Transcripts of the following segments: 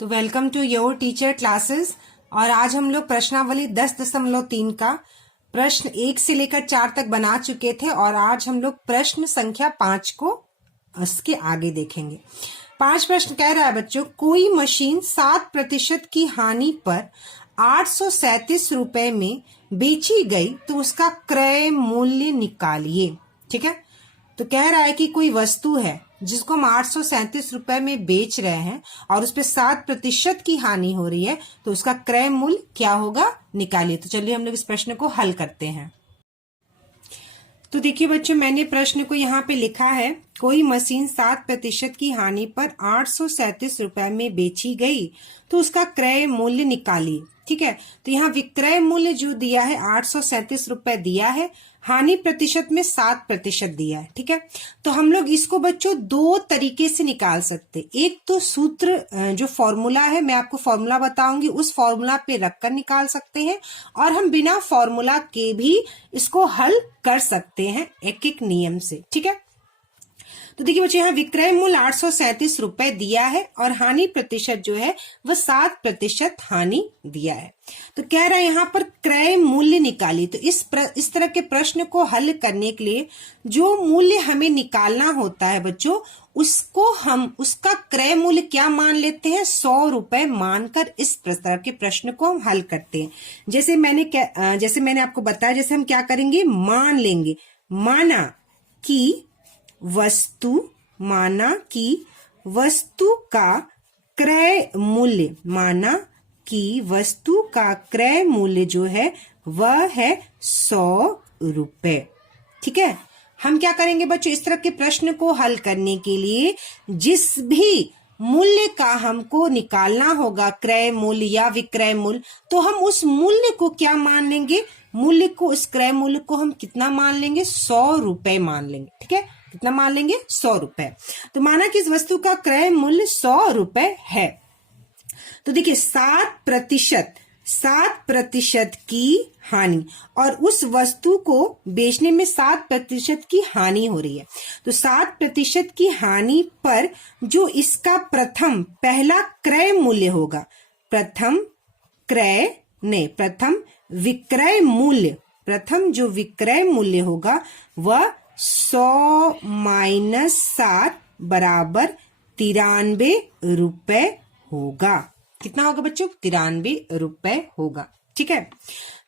तो welcome to your teacher classes. और आज हम लोग प्रश्नावली 10.3 का प्रश्न 1 से लेकर 4 तक बना चुके थे और आज हम लोग प्रश्न संख्या 5 को उसके आगे देखेंगे। 5 प्रश्न कह रहा है बच्चों, कोई मशीन 7% की हानि पर 837 रुपए में बेची गई तो उसका क्रय मूल्य निकालिए। ठीक है, तो कह रहा है कि कोई वस्तु है जिसको हम 837 रुपए में बेच रहे हैं और उस पर 7% की हानि हो रही है, तो उसका क्रय मूल्य क्या होगा, निकालिए। तो चलिए हम लोग इस प्रश्न को हल करते हैं। तो देखिए बच्चों, मैंने प्रश्न को यहाँ पे लिखा है, कोई मशीन 7% की हानि पर 837 रुपए में बेची गई तो उसका क्रय मूल्य निकालिए। ठीक है, तो यहाँ विक्रय मूल्य जो दिया है 837 रुपए दिया है, हानि प्रतिशत में 7% दिया है। ठीक है, तो हम लोग इसको बच्चों दो तरीके से निकाल सकते। एक तो सूत्र जो फॉर्मूला है, मैं आपको फॉर्मूला बताऊंगी, उस फॉर्मूला पे रखकर निकाल सकते हैं और हम बिना फॉर्मूला के भी इसको हल कर सकते हैं एक एक नियम से। ठीक है, तो देखिए बच्चों, यहाँ विक्रय मूल्य 837 रुपए दिया है और हानि प्रतिशत जो है वह 7% हानि दिया है। तो कह रहा है यहाँ पर क्रय मूल्य निकालिए। तो इस तरह के प्रश्न को हल करने के लिए जो मूल्य हमें निकालना होता है बच्चों, उसको हम उसका क्रय मूल्य क्या मान लेते हैं, 100 रुपए मानकर इस तरह के प्रश्न को हम हल करते हैं। जैसे मैंने आपको बताया, जैसे हम क्या करेंगे, मान लेंगे, माना कि वस्तु का क्रय मूल्य, माना कि वस्तु का क्रय मूल्य जो है वह है 100 रुपए। ठीक है, हम क्या करेंगे बच्चों, इस तरह के प्रश्न को हल करने के लिए जिस भी मूल्य का हमको निकालना होगा, क्रय मूल्य या विक्रय मूल्य, तो हम उस मूल्य को क्या मान लेंगे, मूल्य को, इस क्रय मूल्य को हम कितना मान लेंगे, 100 रुपए मान लेंगे। ठीक है, कितना मान लेंगे, 100 रुपए। तो माना कि इस वस्तु का क्रय मूल्य 100 रुपए है। तो देखिए 7% की हानि और उस वस्तु को बेचने में 7% की हानि हो रही है। तो 7% की हानि पर जो इसका पहला क्रय मूल्य होगा, प्रथम जो विक्रय मूल्य होगा वह 100 - 7 बराबर 93 रुपए होगा। कितना होगा बच्चों, 93 रुपए होगा। ठीक है,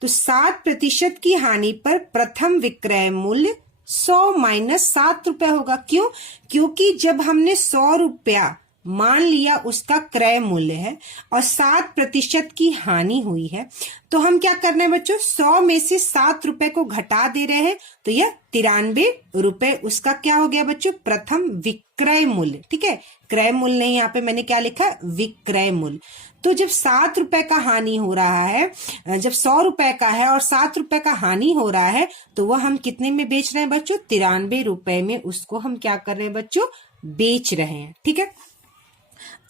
तो 7% की हानि पर प्रथम विक्रय मूल्य 100 - 7 रुपए होगा। क्यों? क्योंकि जब हमने 100 रुपया मान लिया उसका क्रय मूल्य है और 7% की हानि हुई है, तो हम क्या करना है बच्चों, 100 में से 7 रुपए को घटा दे रहे हैं, तो यह 93 रुपए उसका क्या हो गया बच्चों, प्रथम विक्रय मूल्य। ठीक है, क्रय मूल्य नहीं, यहाँ पे मैंने क्या लिखा, विक्रय मूल्य। तो जब 7 रुपए का हानि हो रहा है, जब 100 रुपए का है और 7 रुपए का हानि हो रहा है, तो वह हम कितने में बेच रहे हैं बच्चों, 93 रुपए में उसको हम क्या कर रहे हैं बच्चों, बेच रहे हैं। ठीक है,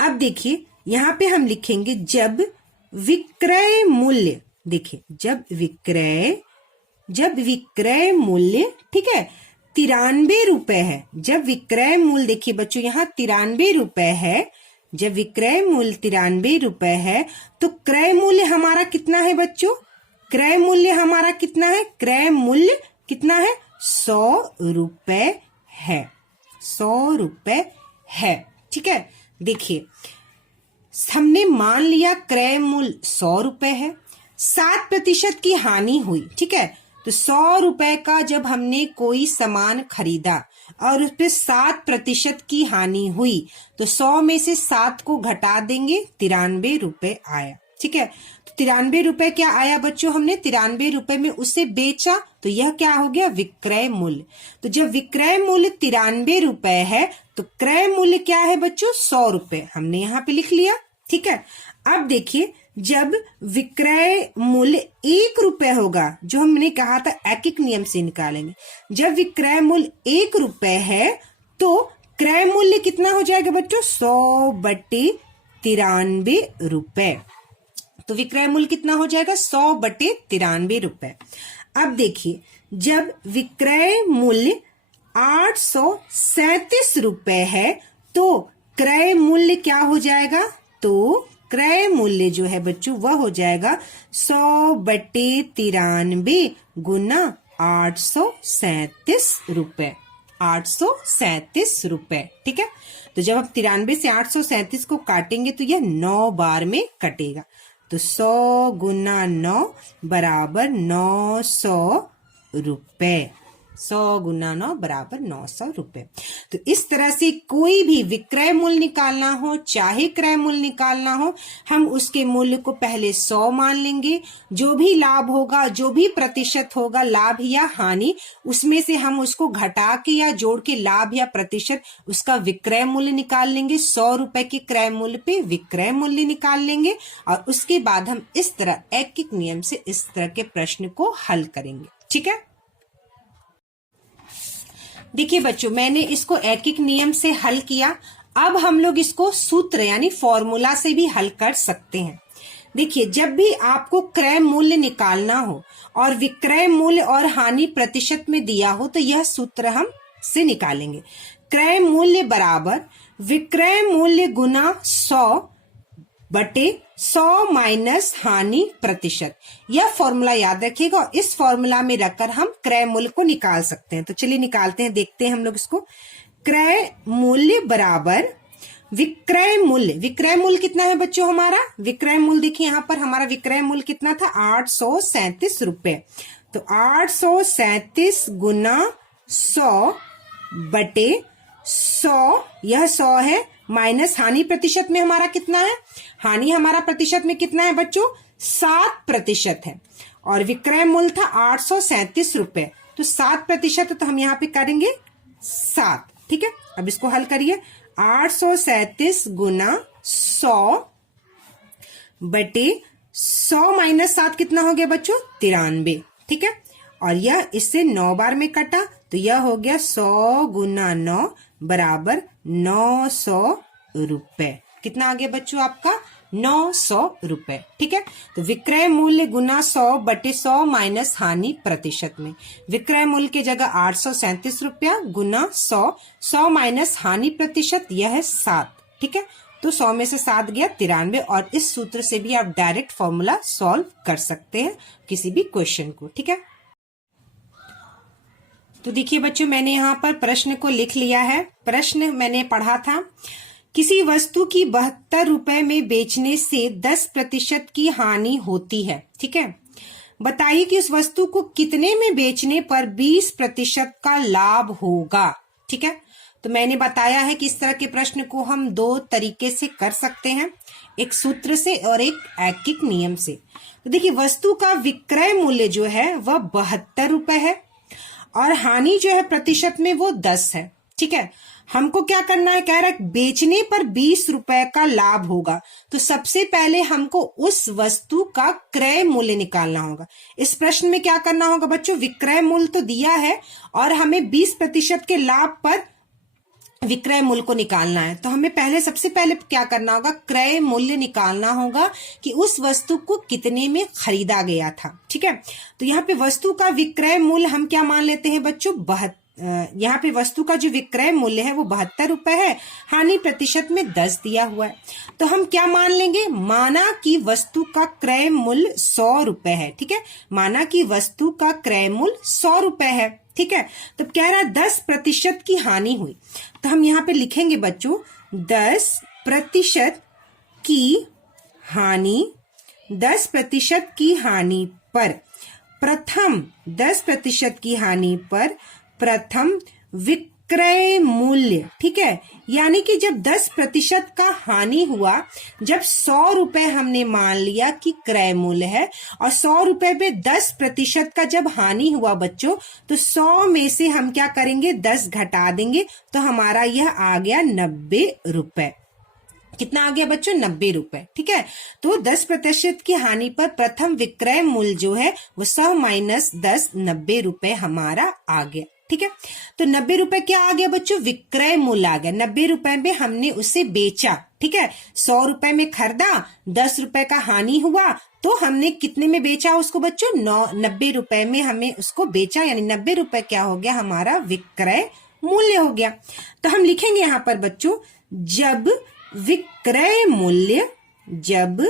अब देखिए यहाँ पे हम लिखेंगे जब विक्रय मूल्य, देखिए जब विक्रय मूल्य, ठीक है, 93 रुपए है। जब विक्रय मूल्य, देखिए बच्चों यहाँ 93 रुपए है, जब विक्रय मूल्य 93 रुपए है तो क्रय मूल्य हमारा कितना है बच्चों, क्रय मूल्य हमारा कितना है, क्रय मूल्य कितना है, 100 रुपए है, 100 रुपए है। ठीक है, देखिए हमने मान लिया क्रय मूल्य 100 रुपए है, 7% की हानि हुई। ठीक है, तो 100 रुपए का जब हमने कोई सामान खरीदा और उस पे 7% की हानि हुई, तो 100 में से 7 को घटा देंगे, 93 रुपए आया। ठीक है, तो 93 रुपए क्या आया बच्चों, हमने 93 रुपए में उसे बेचा, तो यह क्या हो गया, विक्रय मूल्य। तो जब विक्रय मूल्य 93 रुपए है तो क्रय मूल्य क्या है बच्चों, 100 रुपए, हमने यहाँ पे लिख लिया। ठीक है, अब देखिए जब विक्रय मूल्य 1 रुपए होगा, जो हमने कहा था एक एक नियम से निकालेंगे, जब विक्रय मूल्य 1 रुपए है तो क्रय मूल्य कितना हो जाएगा बच्चों, 100/93 रुपए। तो विक्रय मूल्य कितना हो जाएगा, 100/93 रुपए। अब देखिए जब विक्रय मूल्य 837 रुपए है तो क्रय मूल्य क्या हो जाएगा, तो क्रय मूल्य जो है बच्चों वह हो जाएगा 100/93 गुना 837 रुपए। 837 रुपए। ठीक है, तो जब हम 93 से 837 को काटेंगे तो यह 9 बार में कटेगा। तो 100 गुना 9 बराबर 900 रुपए। 100 गुना 9 बराबर 900 रुपए। तो इस तरह से कोई भी विक्रय मूल्य निकालना हो चाहे क्रय मूल्य निकालना हो, हम उसके मूल्य को पहले 100 मान लेंगे। जो भी लाभ होगा, जो भी प्रतिशत होगा लाभ या हानि, उसमें से हम उसको घटा के या जोड़ के लाभ या प्रतिशत उसका विक्रय मूल्य निकाल लेंगे। 100 रुपए के क्रय मूल्य पे विक्रय मूल्य निकाल लेंगे और उसके बाद हम इस तरह एक एक नियम से इस तरह के प्रश्न को हल करेंगे। ठीक है, देखिए बच्चों, मैंने इसको एक एक नियम से हल किया। अब हम लोग इसको सूत्र यानी फॉर्मूला से भी हल कर सकते हैं। देखिए, जब भी आपको क्रय मूल्य निकालना हो और विक्रय मूल्य और हानि प्रतिशत में दिया हो तो यह सूत्र हम से निकालेंगे। क्रय मूल्य बराबर विक्रय मूल्य गुना 100/100 माइनस हानि प्रतिशत। यह फॉर्मूला याद रखिएगा और इस फॉर्मूला में रखकर हम क्रय मूल्य को निकाल सकते हैं। तो चलिए निकालते हैं, देखते हैं हम लोग इसको। क्रय मूल्य बराबर विक्रय मूल्य। विक्रय मूल्य कितना है बच्चों हमारा? विक्रय मूल्य देखिए यहाँ पर हमारा विक्रय मूल्य कितना था? 837 रुपए। तो 837 गुना 100/100, यह 100 है, माइनस हानि प्रतिशत में हमारा कितना है? हानि हमारा प्रतिशत में कितना है बच्चों? 7% है। और विक्रय मूल्य था 837 रुपए, तो 7% तो हम यहाँ पे करेंगे 7। ठीक है, अब इसको हल करिए। 837 गुना 100/100 माइनस 7 कितना हो गया बच्चों? 93। ठीक है, और यह इससे 9 बार में कटा तो यह हो गया 100 गुना 9 बराबर 900 रुपए। कितना आ गया बच्चों आपका? 900 रुपए। ठीक है, तो विक्रय मूल्य गुना 100/100 माइनस हानि प्रतिशत में विक्रय मूल्य की जगह 837 रुपया गुना 100 माइनस हानि प्रतिशत, यह है 7। ठीक है, तो 100 में से 7 गया 93। और इस सूत्र से भी आप डायरेक्ट फॉर्मूला सॉल्व कर सकते हैं किसी भी क्वेश्चन को। ठीक है, तो देखिए बच्चों, मैंने यहाँ पर प्रश्न को लिख लिया है। प्रश्न मैंने पढ़ा था, किसी वस्तु की 72 रुपए में बेचने से 10% की हानि होती है। ठीक है, बताइए कि उस वस्तु को कितने में बेचने पर 20% का लाभ होगा। ठीक है, तो मैंने बताया है कि इस तरह के प्रश्न को हम 2 तरीके से कर सकते हैं, एक सूत्र से और एक ऐकिक नियम से। तो देखिए, वस्तु का विक्रय मूल्य जो है वह 72 रुपए है और हानि जो है प्रतिशत में वो 10 है। ठीक है, हमको क्या करना है? कह रहा है बेचने पर 20 रुपए का लाभ होगा। तो सबसे पहले हमको उस वस्तु का क्रय मूल्य निकालना होगा। इस प्रश्न में क्या करना होगा बच्चों? विक्रय मूल्य तो दिया है और हमें 20% के लाभ पर विक्रय मूल्य को निकालना है। तो हमें पहले सबसे पहले क्या करना होगा? क्रय मूल्य निकालना होगा कि उस वस्तु को कितने में खरीदा गया था। ठीक है, तो यहाँ पे वस्तु का विक्रय मूल्य हम क्या मान लेते हैं बच्चों? यहाँ पे वस्तु का जो विक्रय मूल्य है वो 72 रुपए है, हानि प्रतिशत में 10 दिया हुआ है। तो हम क्या मान लेंगे? माना कि वस्तु का क्रय मूल्य 100 रुपए है। ठीक है, माना कि वस्तु का क्रय मूल्य 100 रुपए है। ठीक है, तो कह रहा है 10% की हानि हुई। तो हम यहाँ पे लिखेंगे बच्चों 10% की हानि। 10% की हानि पर प्रथम 10% की हानि पर प्रथम विक्रय मूल्य। ठीक है, यानी कि जब 10% का हानि हुआ, जब 100 रुपए हमने मान लिया कि क्रय मूल्य है और 100 रुपए पे 10% का जब हानि हुआ बच्चों, तो 100 में से हम क्या करेंगे? 10 घटा देंगे, तो हमारा यह आ गया 90 रुपए। कितना आ गया बच्चों? 90 रुपए। ठीक है, तो 10% की हानि पर प्रथम विक्रय मूल्य जो है वो 100 माइनस 10 90 रुपए हमारा आ गया। ठीक है, तो 90 रुपए क्या आ गया बच्चों? विक्रय मूल्य आ गया। 90 रुपए में हमने उसे बेचा। ठीक है, 100 रुपए में खरीदा, 10 रुपए का हानि हुआ, तो हमने कितने में बेचा उसको बच्चों? 90 रुपए में हमें उसको बेचा, यानी 90 रुपए क्या हो गया? हमारा विक्रय मूल्य हो गया। तो हम लिखेंगे यहाँ पर बच्चों, जब विक्रय मूल्य, जब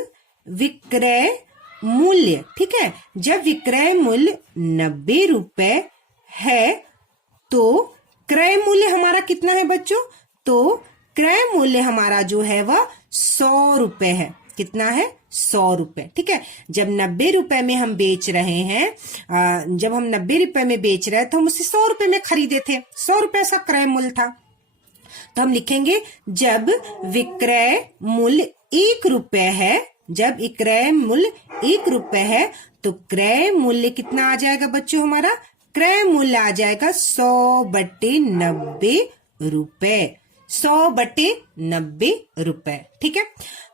विक्रय मूल्य, ठीक है, जब विक्रय मूल्य 90 रुपए है तो क्रय मूल्य हमारा कितना है बच्चों? तो क्रय मूल्य हमारा जो है वह 100 रुपए है। कितना है? 100 रुपए, ठीक है। जब 90 रुपए में हम बेच रहे हैं, जब हम 90 रुपए में बेच रहे हैं तो हम उसे 100 रुपए में खरीदे थे, 100 रुपए का क्रय मूल्य था। तो हम लिखेंगे जब विक्रय मूल्य 1 रुपए है, जब विक्रय मूल्य 1 रुपए है तो क्रय मूल्य कितना आ जाएगा बच्चों? हमारा क्रय मूल्य आ जाएगा 100/90 रुपए, 100/90 रुपए, ठीक है।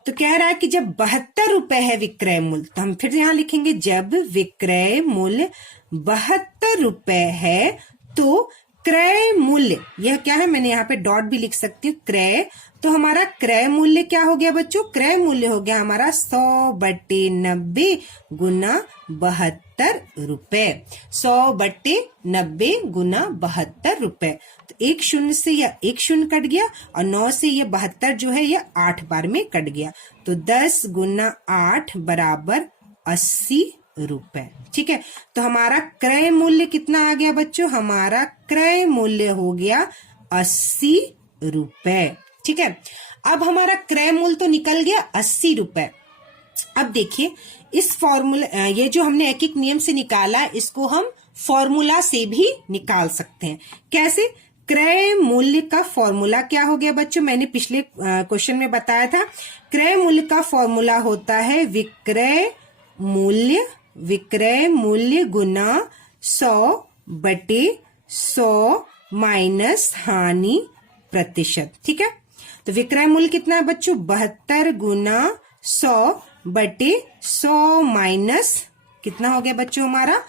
तो कह रहा है कि जब 72 रुपए है विक्रय मूल्य, तो हम फिर यहां लिखेंगे जब विक्रय मूल्य 72 रुपए है तो क्रय मूल्य, यह क्या है, मैंने यहाँ पे डॉट भी लिख सकती हूँ, क्रय, तो हमारा क्रय मूल्य क्या हो गया बच्चों? क्रय मूल्य हो गया हमारा 100/90 गुना 72 रुपए, 100/90 गुना 72 रुपए। तो 1 शून्य से यह 1 शून्य कट गया और 9 से यह 72 जो है यह 8 बार में कट गया, तो 10 गुना 8 बराबर 80 रुपए, ठीक है। तो हमारा क्रय मूल्य कितना आ गया बच्चों? हमारा क्रय मूल्य हो गया 80 रुपए, ठीक है। अब हमारा क्रय मूल्य तो निकल गया 80 रुपए। अब देखिए इस फॉर्मूला, ये जो हमने एक एक नियम से निकाला, इसको हम फॉर्मूला से भी निकाल सकते हैं। कैसे? क्रय मूल्य का फॉर्मूला क्या हो गया बच्चों? मैंने पिछले क्वेश्चन में बताया था, क्रय मूल्य का फॉर्मूला होता है विक्रय मूल्य गुना 100/100 माइनस हानि प्रतिशत, ठीक है। तो विक्रय मूल्य कितना है बच्चों? 72 गुना 100/100 माइनस कितना हो गया बच्चों? हमारा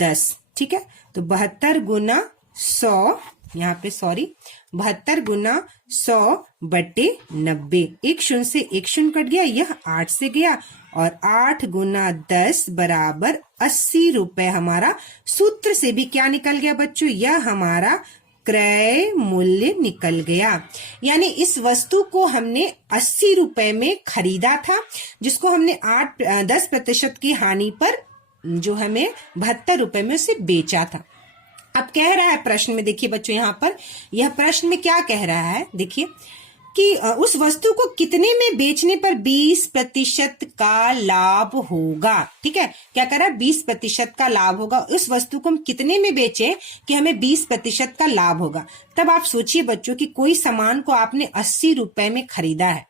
10, ठीक है। तो 72 गुना 100, यहाँ पे 72 गुना 100/90, 1 शून्य से 1 शून्य कट गया, यह 8 से गया, और 8 गुना 10 बराबर 80 रुपए हमारा सूत्र से भी क्या निकल गया बच्चों? यह हमारा क्रय मूल्य निकल गया। यानी इस वस्तु को हमने 80 रुपए में खरीदा था, जिसको हमने 10% की हानि पर जो हमें 72 रुपए में उसे बेचा था। अब कह रहा है प्रश्न में, देखिए बच्चों यहाँ पर यह प्रश्न में क्या कह रहा है, देखिए कि उस वस्तु को कितने में बेचने पर 20% का लाभ होगा, ठीक है। क्या कर रहा है? 20% का लाभ होगा। उस वस्तु को हम कितने में बेचें कि हमें 20% का लाभ होगा। तब आप सोचिए बच्चों कि कोई सामान को आपने 80 रुपए में खरीदा है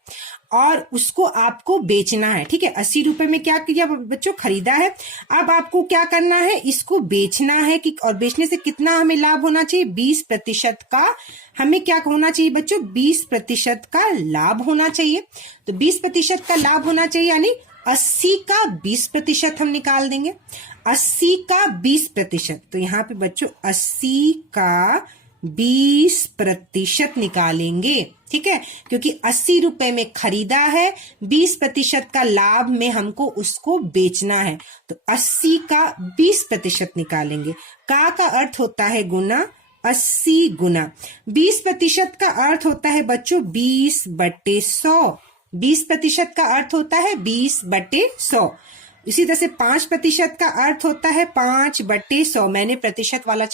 और उसको आपको बेचना है, ठीक है। 80 रुपए में क्या किया बच्चों? खरीदा है। अब आपको क्या करना है? इसको बेचना है कि, और बेचने से कितना हमें लाभ होना चाहिए? 20% का हमें क्या होना चाहिए बच्चों? 20% का लाभ होना चाहिए। तो 20% का लाभ होना चाहिए, यानी 80 का 20% हम निकाल देंगे। 80 का 20%, तो यहाँ पे बच्चों 80 का 20% निकालेंगे, ठीक है, क्योंकि 80 रुपए में खरीदा है, 20% का लाभ में हमको उसको बेचना है, तो 80 का 20% निकालेंगे। का अर्थ होता है गुना, 80 गुना 20% का अर्थ होता है बच्चों 20/100। 20% का अर्थ होता है 20/100। इसी तरह से 5% का अर्थ होता है 5/100। मैंने प्रतिशत वाला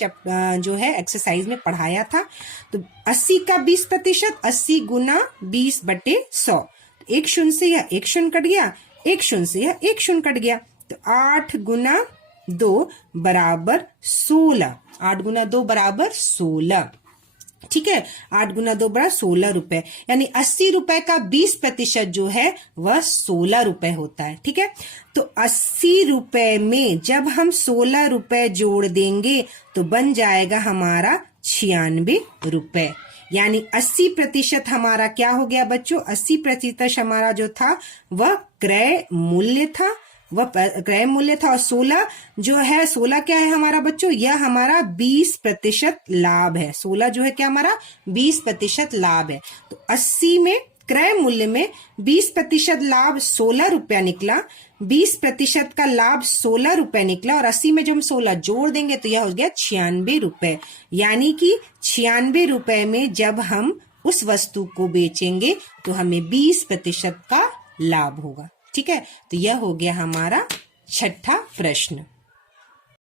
जो है एक्सरसाइज में पढ़ाया था। तो 80 का 20%, 80 गुना 20/100। 1 शून्य से यह 1 शून्य कट गया, 1 शून्य से यह 1 शून्य कट गया, तो 8 गुना 2 बराबर 16। 8 गुना 2 बराबर 16, ठीक है। 8 गुना 2 बराबर 16 रुपए, यानी 80 रुपए का 20% जो है वह 16 रुपए होता है, ठीक है। तो 80 रुपए में जब हम 16 रुपए जोड़ देंगे तो बन जाएगा हमारा 96 रुपए। यानी 80% हमारा क्या हो गया बच्चों? 80% हमारा जो था वह क्रय मूल्य था, वह क्रय मूल्य था। और 16 जो है, 16 क्या है हमारा बच्चों? यह हमारा 20% लाभ है। 16 जो है क्या हमारा? 20% लाभ है। तो 80 में क्रय मूल्य में 20% लाभ 16 रुपया निकला, 20% का लाभ 16 रुपए निकला, और 80 में जो हम 16 जोड़ देंगे तो यह हो गया 96 रुपए। यानी कि 96 रुपए में जब हम उस वस्तु को बेचेंगे तो हमें 20% का लाभ होगा। ठीक है, तो यह हो गया हमारा छठा प्रश्न।